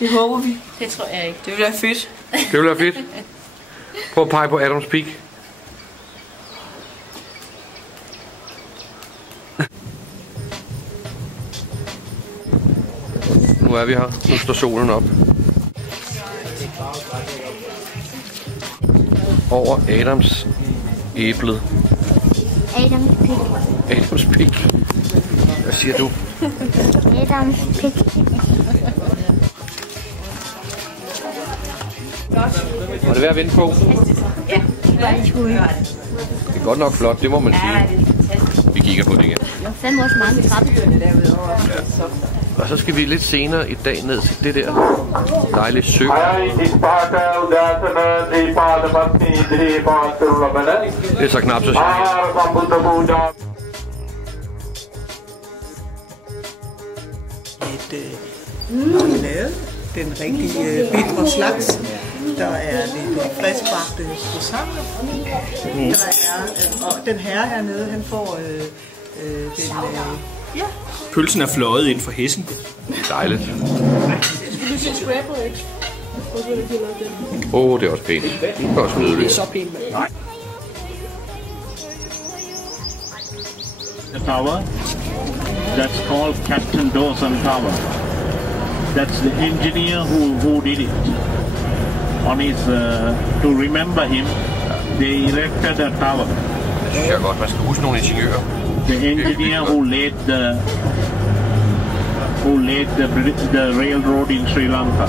Det håber vi. Det tror jeg ikke. Det vil være fedt. Det vil være fedt. Prøv at pege på Adams Peak. Nu er vi her. Nu står solen op. Over Adams æblet. Adams Peak. Adams Peak. Hvad siger du? Adams Peak. Var det værd at vente på? Ja, Det er godt nok flot, det må man sige. Vi kigger på det igen. Der fandme også mange trapper. Og så skal vi lidt senere i dag ned til det der dejlige sø. Det er så knap så marmelade. Den rigtige bitre slags. Der er lidt friskbagte croissanter. Og den hernede, han får ja. Pølsen er fløjet ind for hessen. Dejligt. Skal du se scrambled eggs? Det er også pænt. Det er også nydeligt. Det er så pænt. The tower, that's called Captain Dawson Tower. That's the engineer who did it. On his, to remember him, they erected a tower. Det synes jeg godt, man skal huske nogle ingeniører. The engineer who laid the railroad in Sri Lanka.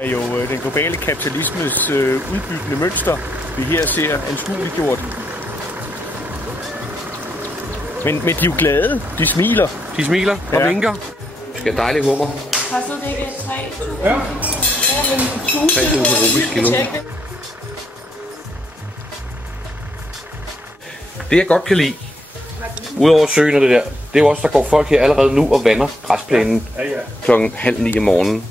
Er jo den globale kapitalismes udbyggende mønster, vi her ser anskueliggjort. Men de er jo glade. De smiler. De smiler og vinker. Vi skal have dejlige hummer. Kostede det ikke 3.000? Ja. 3.000 rupisk kilo. Det jeg godt kan lide, udover søen og det der, det er jo også, der går folk her allerede nu og vander græsplænen klokken 8:30 om morgenen.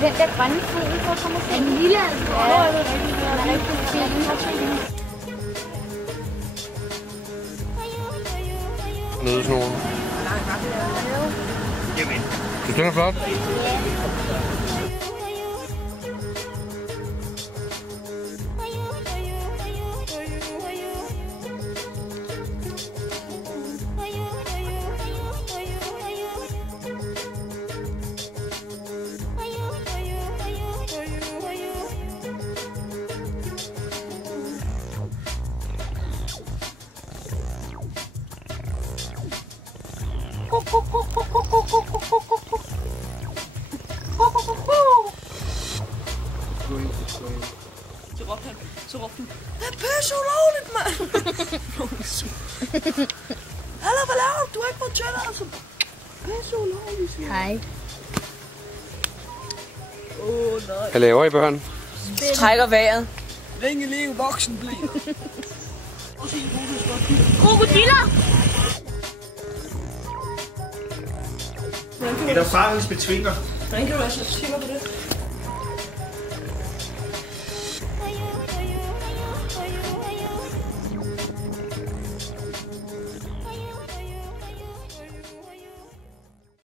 Den der grønne fugl, hvor kommer den lille altså. Ja, det er rigtig fint. Nødesnoren. Synes du, den er flot? Så råbte han, det er pisse ulovligt, mand! Hallo, hvad laver du? Du har ikke fået tilladelse. Pisse ulovligt, siger Hej. nej. Hvad laver I, børn? Trækker vejret. Længe leve voksen bliver. Krokodiller! Er der farens betvinger? Hvordan kan du altså tænke på det?